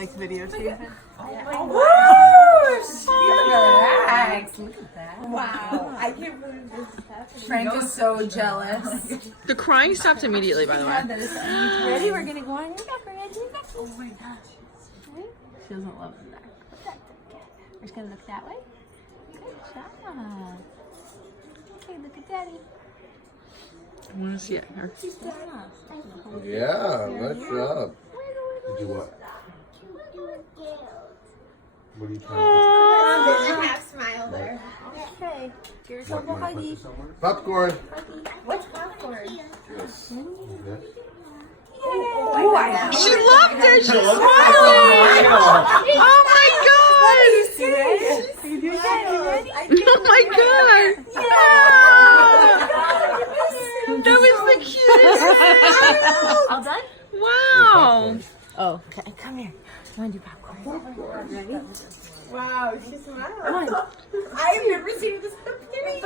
like videotape it. Relax. Look at that. Wow. I can't believe this is happening. Frank is so jealous. The crying stopped immediately, by the way. Ready? We're gonna go on your back. Oh my gosh. She doesn't love the neck. We're just gonna look that way. Good job. Okay, look at Daddy. I want to see it. Her. Yeah, what's up? Did you what? What are you trying There's a half smile there. Okay. Give yourself a huggy. Popcorn. What's popcorn? Yes. She loved it. She's smiling. Oh my god. Oh my god. That was the cutest. All done? Wow. Oh, okay. Come here. You want to do popcorn? Ready? Wow, she smiled. Come on. I've never seen this so pretty.